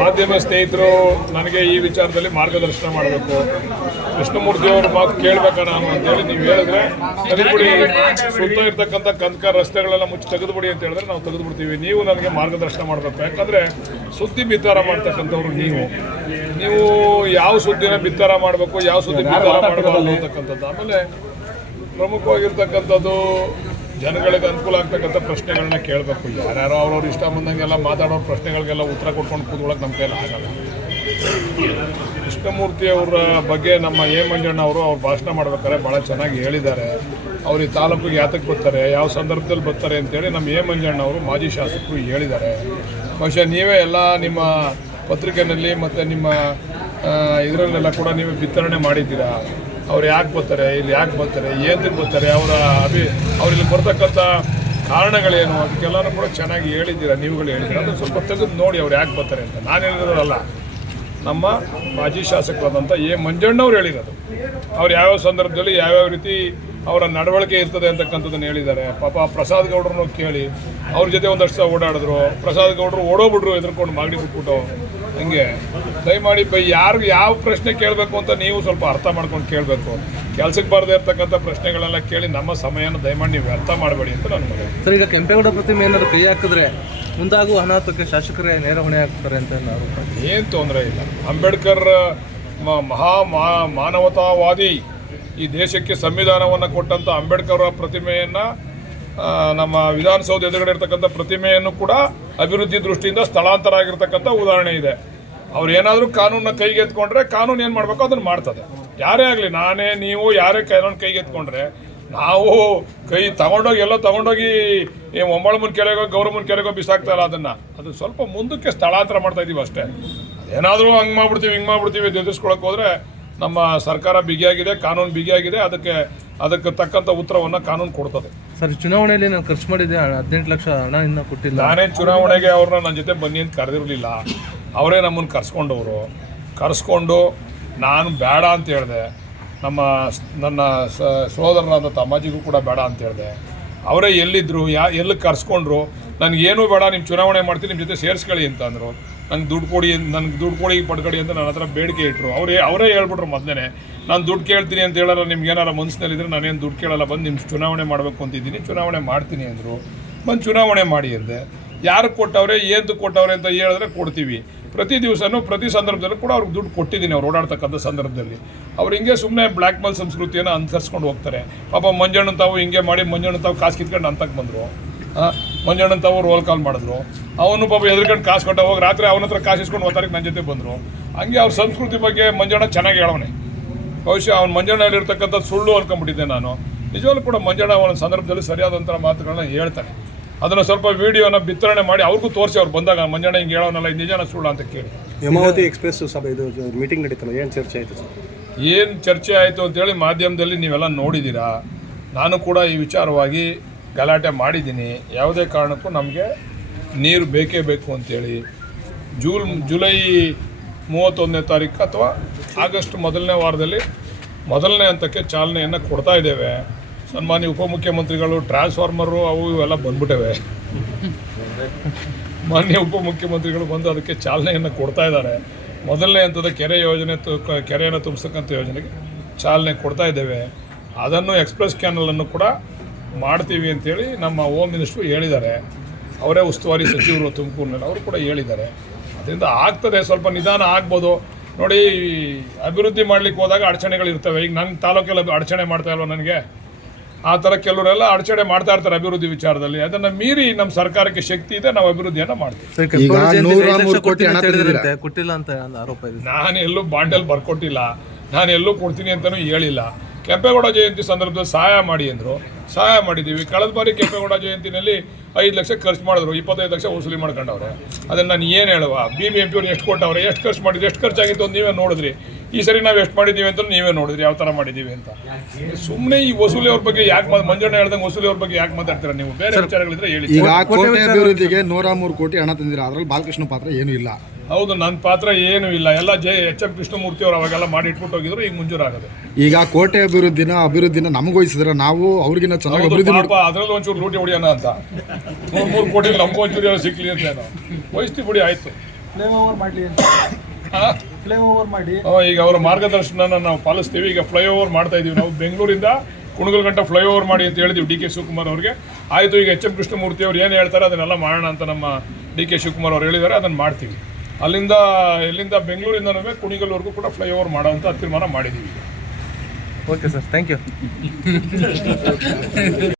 ಮಾಧ್ಯಮ ಸ್ನೇಹಿತರು ನನಗೆ ಈ ವಿಚಾರದಲ್ಲಿ ಮಾರ್ಗದರ್ಶನ ಮಾಡಬೇಕು ಅವ್ರ ಮಾತು ಕೇಳ್ಬೇಕಣ ನಾನು ಅಂತೇಳಿ ನೀವು ಹೇಳಿದ್ರೆ ತೆಗೆದುಬಿಡಿ ಸುತ್ತ ಇರ್ತಕ್ಕಂಥ ಕಂದಕ ರಸ್ತೆಗಳೆಲ್ಲ ಮುಚ್ಚಿ ತೆಗೆದುಬಿಡಿ ಅಂತ ಹೇಳಿದ್ರೆ ನಾವು ತೆಗೆದುಬಿಡ್ತೀವಿ ನೀವು ನನಗೆ ಮಾರ್ಗದರ್ಶನ ಮಾಡಬೇಕು ಯಾಕಂದರೆ ಸುದ್ದಿ ಬಿತ್ತಾರ ಮಾಡ್ತಕ್ಕಂಥವ್ರು ನೀವು ನೀವು ಯಾವ ಸುದ್ದಿನ ಬಿತ್ತಾರ ಮಾಡಬೇಕು ಯಾವ ಸುದ್ದಿ ಬಿತ್ತಾರ ಮಾಡಬೇಕು ಅಂತಕ್ಕಂಥದ್ದು ಆಮೇಲೆ ಪ್ರಮುಖವಾಗಿರ್ತಕ್ಕಂಥದ್ದು ಜನಗಳಿಗೆ ಅನುಕೂಲ ಆಗ್ತಕ್ಕಂಥ ಪ್ರಶ್ನೆಗಳನ್ನ ಕೇಳಬೇಕು ಯಾರ್ಯಾರೋ ಅವ್ರವ್ರ ಇಷ್ಟ ಬಂದಂಗೆಲ್ಲ ಮಾತಾಡೋ ಪ್ರಶ್ನೆಗಳಿಗೆಲ್ಲ ಉತ್ತರ ಕೊಟ್ಕೊಂಡು ಕೂತ್ಕೊಳ್ಳೋಕೆ ನಮ್ಮ ಕೈಲಿ ಆಗಲ್ಲ ಕೃಷ್ಣಮೂರ್ತಿಯವರ ಬಗ್ಗೆ ನಮ್ಮ ಎ ಮಂಜಣ್ಣ ಅವರು ಅವ್ರು ಭಾಷಣ ಮಾಡ್ಬೇಕಾದ್ರೆ ಭಾಳ ಚೆನ್ನಾಗಿ ಹೇಳಿದ್ದಾರೆ ಅವ್ರು ಈ ತಾಲೂಕಿಗೆ ಯಾತಕ್ಕೆ ಬರ್ತಾರೆ ಯಾವ ಸಂದರ್ಭದಲ್ಲಿ ಬರ್ತಾರೆ ಅಂತೇಳಿ ನಮ್ಮ ಎ ಮಂಜಣ್ಣ ಅವರು ಮಾಜಿ ಶಾಸಕರು ಹೇಳಿದ್ದಾರೆ ಬಹುಶಃ ನೀವೇ ಎಲ್ಲ ನಿಮ್ಮ ಪತ್ರಿಕೆಯಲ್ಲಿ ಮತ್ತು ನಿಮ್ಮ ಇದರಲ್ಲೆಲ್ಲ ಕೂಡ ನೀವು ಬಿತ್ತರಣೆ ಮಾಡಿದ್ದೀರಾ ಅವ್ರು ಯಾಕೆ ಬರ್ತಾರೆ ಇಲ್ಲಿ ಯಾಕೆ ಬರ್ತಾರೆ ಏನಕ್ಕೆ ಬರ್ತಾರೆ ಅವರ ಅಭಿ ಅವ್ರಿಲ್ಲಿ ಬರ್ತಕ್ಕಂಥ ಕಾರಣಗಳೇನು ಅದಕ್ಕೆಲ್ಲರೂ ಕೂಡ ಚೆನ್ನಾಗಿ ಹೇಳಿದ್ದೀರಾ ನೀವುಗಳು ಹೇಳಿದ್ದೀರಾ ಅದನ್ನು ಸ್ವಲ್ಪ ತೆಗೆದು ನೋಡಿ ಅವ್ರು ಯಾಕೆ ಬರ್ತಾರೆ ಅಂತ ನಾನು ಅಲ್ಲ ನಮ್ಮ ಮಾಜಿ ಶಾಸಕರಾದಂಥ ಎ ಮಂಜಣ್ಣವ್ರು ಹೇಳಿರೋದು ಅವ್ರು ಯಾವ್ಯಾವ ಸಂದರ್ಭದಲ್ಲಿ ಯಾವ್ಯಾವ ರೀತಿ ಅವರ ನಡವಳಿಕೆ ಇರ್ತದೆ ಅಂತಕ್ಕಂಥದ್ದನ್ನು ಹೇಳಿದ್ದಾರೆ ಪಾಪ ಪ್ರಸಾದ್ ಗೌಡ್ರನ್ನು ಕೇಳಿ ಅವ್ರ ಜೊತೆ ಒಂದಷ್ಟು ಸಹ ಓಡಾಡಿದ್ರು ಪ್ರಸಾದ್ ಗೌಡರು ಓಡೋಬಿಟ್ರು ಎದುರ್ಕೊಂಡು ಮಾಗಡಿ ಬಿಟ್ಬಿಟ್ಟು ಹಂಗೆ ದಯಮಾಡಿ ಬೈ ಯಾರು ಯಾವ ಪ್ರಶ್ನೆ ಕೇಳಬೇಕು ಅಂತ ನೀವು ಸ್ವಲ್ಪ ಅರ್ಥ ಮಾಡ್ಕೊಂಡು ಕೇಳಬೇಕು ಕೆಲಸಕ್ಕೆ ಬರದೇ ಇರ್ತಕ್ಕಂಥ ಪ್ರಶ್ನೆಗಳೆಲ್ಲ ಕೇಳಿ ನಮ್ಮ ಸಮಯನ ದಯಮಾಡಿ ನೀವು ವ್ಯರ್ಥ ಮಾಡಬೇಡಿ ಅಂತ ನಾನು ಸರ್ ಈಗ ಕೆಂಪೇಗೌಡ ಪ್ರತಿಮೆ ಏನಾದರೂ ಕೈ ಹಾಕಿದ್ರೆ ಮುಂದಾಗುವ ಅನಾಹುತಕ್ಕೆ ಶಾಸಕರೇ ನೇರ ಹೊಣೆ ಹಾಕ್ತಾರೆ ಅಂತ ಏನು ತೊಂದರೆ ಇಲ್ಲ ಅಂಬೇಡ್ಕರ್ ಮಹಾ ಮಾನವತಾವಾದಿ ಈ ದೇಶಕ್ಕೆ ಸಂವಿಧಾನವನ್ನು ಕೊಟ್ಟಂಥ ಅಂಬೇಡ್ಕರ್ ಪ್ರತಿಮೆಯನ್ನು ನಮ್ಮ ವಿಧಾನಸೌಧ ಎದುರುಗಡೆ ಇರ್ತಕ್ಕಂಥ ಪ್ರತಿಮೆಯನ್ನು ಕೂಡ ಅಭಿವೃದ್ಧಿ ದೃಷ್ಟಿಯಿಂದ ಸ್ಥಳಾಂತರ ಆಗಿರ್ತಕ್ಕಂಥ ಉದಾಹರಣೆ ಇದೆ ಅವ್ರು ಏನಾದರೂ ಕಾನೂನನ್ನ ಕೈಗೆ ಎತ್ಕೊಂಡ್ರೆ ಕಾನೂನು ಏನು ಮಾಡಬೇಕು ಅದನ್ನು ಮಾಡ್ತದೆ ಯಾರೇ ಆಗಲಿ ನಾನೇ ನೀವು ಯಾರೇ ಕಾನೂನು ಕೈಗೆ ಎತ್ಕೊಂಡ್ರೆ ನಾವು ಕೈ ತಗೊಂಡೋಗಿ ಎಲ್ಲ ತಗೊಂಡೋಗಿ ಒಂಬಳಮನ್ ಕೆರೆಗೋ ಮುನ್ ಕೆರೆಗೋ ಬಿಸಾಕ್ತಾ ಇಲ್ಲ ಅದನ್ನು ಅದು ಸ್ವಲ್ಪ ಮುಂದಕ್ಕೆ ಸ್ಥಳಾಂತರ ಮಾಡ್ತಾ ಇದ್ದೀವಿ ಅಷ್ಟೇ ಏನಾದರೂ ಹಂಗೆ ಮಾಡ್ಬಿಡ್ತೀವಿ ಹಿಂಗೆ ಮಾಡ್ಬಿಡ್ತೀವಿ ಎದುರಿಸ್ಕೊಳಕ್ಕೆ ಹೋದರೆ ನಮ್ಮ ಸರ್ಕಾರ ಬಿಗಿಯಾಗಿದೆ ಕಾನೂನು ಬಿಗಿಯಾಗಿದೆ ಅದಕ್ಕೆ ಅದಕ್ಕೆ ತಕ್ಕಂಥ ಉತ್ತರವನ್ನು ಕಾನೂನು ಕೊಡ್ತದೆ ಸರ್ ಚುನಾವಣೆಯಲ್ಲಿ ನಾನು ಖರ್ಚು ಮಾಡಿದ್ದೆ ಹದಿನೆಂಟು ಲಕ್ಷ ಹಣ ಇನ್ನೂ ಕೊಟ್ಟಿಲ್ಲ ನಾನೇ ಚುನಾವಣೆಗೆ ಅವ್ರನ್ನ ನನ್ನ ಜೊತೆ ಬನ್ನಿ ಅಂತ ಕರೆದಿರಲಿಲ್ಲ ಅವರೇ ನಮ್ಮನ್ನು ಕರೆಸ್ಕೊಂಡವರು ಕರೆಸ್ಕೊಂಡು ನಾನು ಬೇಡ ಅಂತ ಹೇಳಿದೆ ನಮ್ಮ ನನ್ನ ಸಹೋದರನಾದ ತಮ್ಮಾಜಿಗೂ ಕೂಡ ಬೇಡ ಅಂತ ಹೇಳಿದೆ ಅವರೇ ಎಲ್ಲಿದ್ದರು ಯಾ ಎಲ್ಲಿ ಕರ್ಸ್ಕೊಂಡ್ರು ನನಗೇನು ಬೇಡ ನಿಮ್ಮ ಚುನಾವಣೆ ಮಾಡ್ತೀನಿ ನಿಮ್ಮ ಜೊತೆ ಸೇರಿಸ್ಕೊಳ್ಳಿ ಅಂತಂದರು ನಂಗೆ ದುಡ್ಡು ಕೊಡಿ ನನಗೆ ದುಡ್ಡು ಕೊಡಿ ಪಡ್ಕೊಡಿ ಅಂತ ನನ್ನ ಹತ್ರ ಬೇಡಿಕೆ ಇಟ್ಟರು ಅವರೇ ಅವರೇ ಹೇಳ್ಬಿಟ್ರು ಮೊದಲೇ ನಾನು ದುಡ್ಡು ಕೇಳ್ತೀನಿ ಅಂತ ಹೇಳೋರು ನಿಮ್ಗೆ ಏನಾರ ಮನಸ್ಸಿನಲ್ಲಿದ್ದರೆ ನಾನೇನು ದುಡ್ಡು ಕೇಳಲ್ಲ ಬಂದು ನಿಮ್ಮ ಚುನಾವಣೆ ಮಾಡಬೇಕು ಅಂತಿದ್ದೀನಿ ಚುನಾವಣೆ ಮಾಡ್ತೀನಿ ಅಂದರು ಬಂದು ಚುನಾವಣೆ ಮಾಡಿ ಅಂದೆ ಯಾರು ಕೊಟ್ಟವ್ರೆ ಏನು ಕೊಟ್ಟವ್ರೆ ಅಂತ ಹೇಳಿದ್ರೆ ಕೊಡ್ತೀವಿ ಪ್ರತಿ ದಿವಸನೂ ಪ್ರತಿ ಸಂದರ್ಭದಲ್ಲೂ ಕೂಡ ಅವ್ರಿಗೆ ದುಡ್ಡು ಕೊಟ್ಟಿದ್ದೀನಿ ಅವ್ರು ಓಡಾಡ್ತಕ್ಕಂಥ ಸಂದರ್ಭದಲ್ಲಿ ಅವ್ರು ಹಿಂಗೆ ಸುಮ್ಮನೆ ಬ್ಲ್ಯಾಕ್ ಮೇಲ್ ಸಂಸ್ಕೃತಿಯನ್ನು ಅನುಸರಿಸ್ಕೊಂಡು ಹೋಗ್ತಾರೆ ಪಾಪ ಮಂಜಣ್ಣನ ತಾವು ಹಿಂಗೆ ಮಾಡಿ ಮಂಜಣ್ಣ ತಾವು ಕಾಸು ಕಿತ್ಕೊಂಡು ಅಂತಕ್ಕೆ ಬಂದರು ಅಂತ ಅವ್ರು ರೋಲ್ ಕಾಲ್ ಮಾಡಿದ್ರು ಅವನು ಪಾಪ ಎದುರ್ಕೊಂಡು ಕಾಸು ಕೊಟ್ಟ ಹೋಗಿ ರಾತ್ರಿ ಅವನ ಹತ್ರ ಕಾಸು ಇಸ್ಕೊಂಡು ನನ್ನ ಜೊತೆ ಬಂದರು ಹಂಗೆ ಅವ್ರ ಸಂಸ್ಕೃತಿ ಬಗ್ಗೆ ಮಂಜಣ್ಣ ಚೆನ್ನಾಗಿ ಹೇಳವನೆ ಬಹುಶಃ ಅವ್ನು ಮಂಜಣ್ಣಲ್ಲಿರ್ತಕ್ಕಂಥ ಸುಳ್ಳು ಅನ್ಕೊಂಡ್ಬಿಟ್ಟಿದ್ದೆ ನಾನು ನಿಜವಾಗ್ಲೂ ಕೂಡ ಮಂಜಣ್ಣ ಅವನ ಸಂದರ್ಭದಲ್ಲಿ ಸರಿಯಾದಂಥ ಮಾತುಗಳನ್ನ ಹೇಳ್ತಾನೆ ಅದನ್ನು ಸ್ವಲ್ಪ ವಿಡಿಯೋನ ಬಿತ್ತರಣೆ ಮಾಡಿ ಅವ್ರಿಗೂ ತೋರಿಸಿ ಅವ್ರು ಬಂದಾಗ ಮಂಜಣ್ಣ ಹಿಂಗೆ ಹೇಳೋನಲ್ಲ ನಿಜಾನ ಸುಳ್ಳು ಅಂತ ಕೇಳಿ ಹೇಮಾವತಿ ಎಕ್ಸ್ಪ್ರೆಸ್ ಸಭೆ ಇದು ಮೀಟಿಂಗ್ ನಡೀತಲ್ಲ ಏನು ಚರ್ಚೆ ಆಯಿತು ಏನು ಚರ್ಚೆ ಆಯಿತು ಅಂತೇಳಿ ಮಾಧ್ಯಮದಲ್ಲಿ ನೀವೆಲ್ಲ ನೋಡಿದ್ದೀರಾ ನಾನು ಕೂಡ ಈ ವಿಚಾರವಾಗಿ ಗಲಾಟೆ ಮಾಡಿದ್ದೀನಿ ಯಾವುದೇ ಕಾರಣಕ್ಕೂ ನಮಗೆ ನೀರು ಬೇಕೇ ಬೇಕು ಅಂಥೇಳಿ ಜೂಲ್ ಜುಲೈ ಮೂವತ್ತೊಂದನೇ ತಾರೀಕು ಅಥವಾ ಆಗಸ್ಟ್ ಮೊದಲನೇ ವಾರದಲ್ಲಿ ಮೊದಲನೇ ಹಂತಕ್ಕೆ ಚಾಲನೆಯನ್ನು ಕೊಡ್ತಾ ಇದ್ದೇವೆ ಸನ್ಮಾನ್ಯ ಉಪಮುಖ್ಯಮಂತ್ರಿಗಳು ಟ್ರಾನ್ಸ್ಫಾರ್ಮರು ಅವು ಇವೆಲ್ಲ ಬಂದ್ಬಿಟ್ಟವೆ ಮಾನ್ಯ ಉಪಮುಖ್ಯಮಂತ್ರಿಗಳು ಬಂದು ಅದಕ್ಕೆ ಚಾಲನೆಯನ್ನು ಕೊಡ್ತಾ ಇದ್ದಾರೆ ಮೊದಲನೇ ಹಂತದ ಕೆರೆ ಯೋಜನೆ ತು ಕೆರೆಯನ್ನು ತುಂಬಿಸ್ತಕ್ಕಂಥ ಯೋಜನೆಗೆ ಚಾಲನೆ ಕೊಡ್ತಾ ಇದ್ದೇವೆ ಅದನ್ನು ಎಕ್ಸ್ಪ್ರೆಸ್ ಕ್ಯಾನಲನ್ನು ಕೂಡ ಮಾಡ್ತೀವಿ ಅಂತೇಳಿ ನಮ್ಮ ಹೋಮ್ ಮಿನಿಸ್ಟ್ರು ಹೇಳಿದ್ದಾರೆ ಅವರೇ ಉಸ್ತುವಾರಿ ಸಚಿವರು ತುಮಕೂರಿನಲ್ಲಿ ಅವರು ಕೂಡ ಹೇಳಿದ್ದಾರೆ ಅದರಿಂದ ಆಗ್ತದೆ ಸ್ವಲ್ಪ ನಿಧಾನ ಆಗ್ಬೋದು ನೋಡಿ ಅಭಿವೃದ್ಧಿ ಮಾಡಲಿಕ್ಕೆ ಹೋದಾಗ ಅಡಚಣೆಗಳು ಇರ್ತವೆ ಈಗ ನನ್ನ ತಾಲೂಕೆಲ್ಲ ಅಡಚಣೆ ಮಾಡ್ತಾ ಇಲ್ವ ನನಗೆ ಆ ಥರ ಕೆಲವರೆಲ್ಲ ಅಡಚಣೆ ಮಾಡ್ತಾ ಇರ್ತಾರೆ ಅಭಿವೃದ್ಧಿ ವಿಚಾರದಲ್ಲಿ ಅದನ್ನು ಮೀರಿ ನಮ್ಮ ಸರ್ಕಾರಕ್ಕೆ ಶಕ್ತಿ ಇದೆ ನಾವು ಅಭಿವೃದ್ಧಿಯನ್ನು ಮಾಡ್ತೀವಿ ನಾನು ಎಲ್ಲೂ ಬಾಂಡಲ್ಲಿ ಬರ್ಕೊಟ್ಟಿಲ್ಲ ನಾನು ಎಲ್ಲೂ ಕೊಡ್ತೀನಿ ಅಂತಲೂ ಹೇಳಿಲ್ಲ ಕೆಂಪೇಗೌಡ ಜಯಂತಿ ಸಂದರ್ಭದಲ್ಲಿ ಸಹಾಯ ಮಾಡಿ ಅಂದರು ಸಹಾಯ ಮಾಡಿದ್ದೀವಿ ಕಳೆದ ಬಾರಿ ಕೆಂಪೇಗೌಡ ಜಯಂತಿನಲ್ಲಿ ಐದು ಲಕ್ಷ ಖರ್ಚು ಮಾಡಿದ್ರು ಇಪ್ಪತ್ತೈದು ಲಕ್ಷ ವಸೂಲಿ ಮಾಡ್ಕೊಂಡವ್ರೆ ಅದನ್ನು ನಾನು ಏನು ಹೇಳುವ ಬಿ ಬಿ ಎಂ ಅವ್ರು ಎಷ್ಟು ಕೊಟ್ಟವ್ರೆ ಎಷ್ಟು ಖರ್ಚು ಮಾಡಿದ್ರು ಎಷ್ಟು ಖರ್ಚಾಗಿತ್ತು ಅಂತ ನೀವೇ ನೋಡಿದ್ರಿ ಈ ಸರಿ ನಾವು ಎಷ್ಟು ಮಾಡಿದ್ದೀವಿ ಅಂತ ನೀವೇ ನೋಡಿದ್ರಿ ಯಾವ ಥರ ಮಾಡಿದ್ದೀವಿ ಅಂತ ಸುಮ್ಮನೆ ಈ ವಸೂಲಿ ಅವ್ರ ಬಗ್ಗೆ ಯಾಕೆ ಮಂಜಣ್ಣ ಹೇಳ್ದಂಗೆ ವಸೂಲಿ ಅವ್ರ ಬಗ್ಗೆ ಯಾಕೆ ಮಾತಾಡ್ತೀರಾ ನೀವು ಬೇರೆ ವಿಚಾರಗಳಿದ್ರೆ ಹೇಳಿ ಈಗ ಕೋಟೆ ಅಭಿವೃದ್ಧಿಗೆ ನೂರ ಮೂರು ಕೋಟಿ ಹಣ ತಂದಿರ ಅದರಲ್ಲಿ ಬಾಲಕೃಷ್ಣ ಪಾತ್ರ ಏನೂ ಇಲ್ಲ ಹೌದು ನನ್ನ ಪಾತ್ರ ಏನೂ ಇಲ್ಲ ಎಲ್ಲ ಜೆ ಎಚ್ ಎಂ ಕೃಷ್ಣಮೂರ್ತಿ ಅವರು ಅವಾಗೆಲ್ಲ ಮಾಡಿ ಇಟ್ಬಿಟ್ಟು ಹೋಗಿದ್ರು ಈಗ ಮಂಜೂರಾಗದೆ ಈಗ ಕೋಟೆ ಅಭಿವೃದ್ಧಿನ ಅಭಿವೃದ್ಧಿನ ನಮಗೋಯಿಸಿದ್ರೆ ನಾವು ಅವ್ರಿಗಿನ್ನ ಚೆನ್ನಾಗಿ ಅಭಿವೃದ್ಧಿ ಪಾಪ ಅದರಲ್ಲಿ ಒಂಚೂರು ಲೂಟಿ ಹೊಡಿಯೋಣ ಅಂತ ಮೂರು ಮೂರು ಕೋಟಿ ನಮ್ಗೆ ಒಂಚೂರು ಏನೋ ಸಿಕ್ಲಿ ಅಂತ ಏನೋ ವಹಿಸ್ತಿ ಬಿಡಿ ಆಯ್ತು ಫ್ಲೇಮ್ ಓವರ್ ಮಾಡಲಿ ಫ್ಲೇಮ್ ಓವರ್ ಮಾಡಿ ಈಗ ಅವರ ಮಾರ್ಗದರ್ಶನ ನಾವು ಪಾಲಿಸ್ತೀವಿ ಈಗ ಫ್ಲೈ ಓವರ್ ಮಾಡ್ತಾ ಇದೀವಿ ನಾವು ಬೆಂಗಳೂರಿಂದ ಕುಣಗಲ್ ಗಂಟ ಓವರ್ ಮಾಡಿ ಅಂತ ಹೇಳಿದ್ವಿ ಡಿ ಕೆ ಶಿವಕುಮಾರ್ ಅವರಿಗೆ ಆಯಿತು ಈಗ ಎಚ್ ಎಂ ಕೃಷ್ಣಮೂರ್ತಿ ಅವ್ರು ಏನು ಹೇಳ್ತಾರೆ ಅದನ್ನೆಲ್ಲ ಮಾಡೋಣ ಅಂತ ನಮ್ಮ ಡಿ ಕೆ ಶಿವಕುಮಾರ್ ಅವ್ರು ಹೇಳಿದ್ದಾರೆ ಅದನ್ನು ಮಾಡ್ತೀವಿ ಅಲ್ಲಿಂದ ಇಲ್ಲಿಂದ ಬೆಂಗಳೂರಿಂದನೇ ಕುಣಿಗಲ್ವರೆಗೂ ಕೂಡ ಫ್ಲೈಓವರ್ ಮಾಡೋ ಅಂತ ತೀರ್ಮಾನ ಮಾಡಿದ್ದೀವಿ ಓಕೆ ಸರ್ ಥ್ಯಾಂಕ್ ಯು